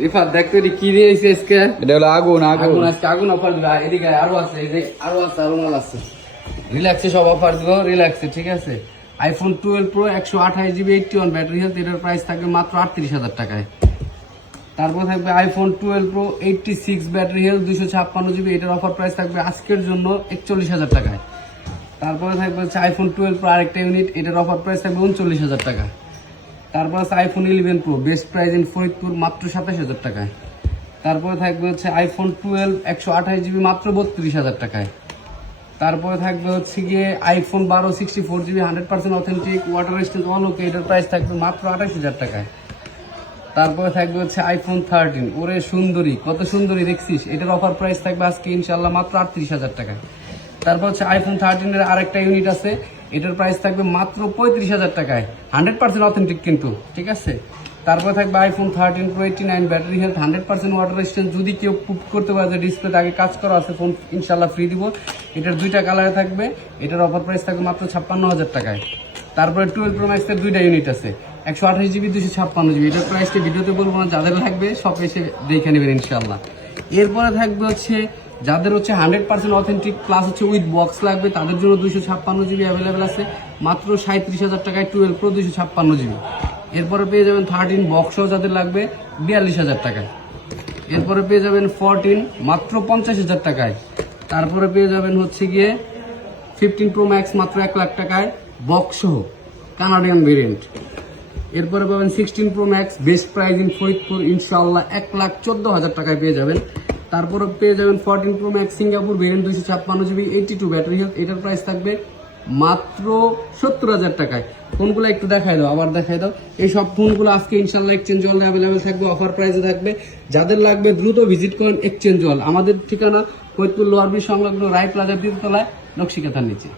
রিফাত দেখতো এটি কি দিয়েছে আজকে? এটা হলো আগুন আগুন। আজকে আগুন অফার দিবা। এদিকে আরো আছে, এই যে আরো আছে, আরো মাল আছে। রিল্যাক্সে সব অফার দিব, রিল্যাক্সে, ঠিক আছে? IPhone 12 pro 128GB 81 battery health, এটার প্রাইস থাকবে মাত্র 38,000 টাকায়। তারপর থাকবে iPhone 12 pro 86 battery health 256GB, এটার অফার প্রাইস থাকবে আজকের জন্য 41,000 টাকায়। তারপরে থাকবে হচ্ছে আইফোন 12 প্রো আরেকটা ইউনিট, এটার অফার প্রাইস থাকবে 39,000 টাকা। তারপর আছে iPhone 11 pro best price in Faridpur মাত্র 27,000 টাকায়। তারপরে থাকবে হচ্ছে আইফোন 12 128GB মাত্র 32,000 টাকায়। তারপরে থাকবে হচ্ছে গিয়ে iPhone 12 64GB 100% authentic water resistant all ওকে, এটার প্রাইস থাকবে মাত্র 28,000 টাকায়। তারপরে থাকবে হচ্ছে আইফোন 13, ওরে সুন্দরী, কত সুন্দরী দেখছিস, এটার অফার প্রাইস থাকবে আজকে ইনশাল্লাহ মাত্র 38,000 টাকায়। তারপর হচ্ছে আইফোন 13 এর আরেকটা ইউনিট আছে, এটার প্রাইস থাকবে মাত্র 35,000 টাকায়, 100% অথেন্টিক কিন্তু, ঠিক আছে? তারপরে থাকবে iPhone 13 pro 89 battery health 100% water resistant, যদি কেউ প্রুভ করতে পারে যে ডিসপ্লেতে আগে কাজ করা আছে, ফোন ইনশাল্লাহ ফ্রি দিব। এটার দুইটা কালারে থাকবে, এটার অফার প্রাইস থাকবে মাত্র 56,000 টাকায়। তারপরে 12 প্রো ম্যাক্সের দুইটা ইউনিট আছে, 128GB 256GB, এটার প্রাইসটা ভিডিওতে বলবো না, যাদের লাগবে সব এসে দেখে নেবেন ইনশাল্লাহ। এরপরে থাকবে হচ্ছে যাদের হচ্ছে 100% অথেন্টিক প্লাস হচ্ছে উইথ বক্স লাগবে, তাদের জন্য 256GB অ্যাভেলেবেল আছে মাত্র 37,000 টাকায় 12 প্রো 256GB। এরপরে পেয়ে যাবেন 13 বক্সও যাদের লাগবে 42,000 টাকায়। এরপরে পেয়ে যাবেন 14 মাত্র 50,000 টাকায়। তারপরে পেয়ে যাবেন হচ্ছে গিয়ে 15 প্রো ম্যাক্স মাত্র 1 লাখ টাকায় বক্স সহ কানাডিয়ান ভেরিয়েন্ট। এরপরে পাবেন 16 pro max best price in Faridpur ইনশাআল্লাহ 1,14,000 টাকায় পেয়ে যাবেন। তারপরে পেয়ে যাবেন 14 pro max Singapore variant 256GB 82 battery health, এটার প্রাইস থাকবে মাত্র 70,000 টাকায়। ফোনগুলো একটু দেখাই দাও, আবার দেখাই দাও। এই সব ফোনগুলো আজকে ইনশাআল্লাহ এক্সচেঞ্জ ওয়াল অ্যাভেলেবেল থাকবে, অফার প্রাইসে থাকবে। যাদের লাগবে দ্রুত ভিজিট করেন এক্সচেঞ্জ ওয়াল। আমাদের ঠিকানা ফরিদপুর লোয়ার ব্রিজ সংলগ্ন রায় প্লাজার দ্বিতীয় তলায় নকশিকাথার নিচে।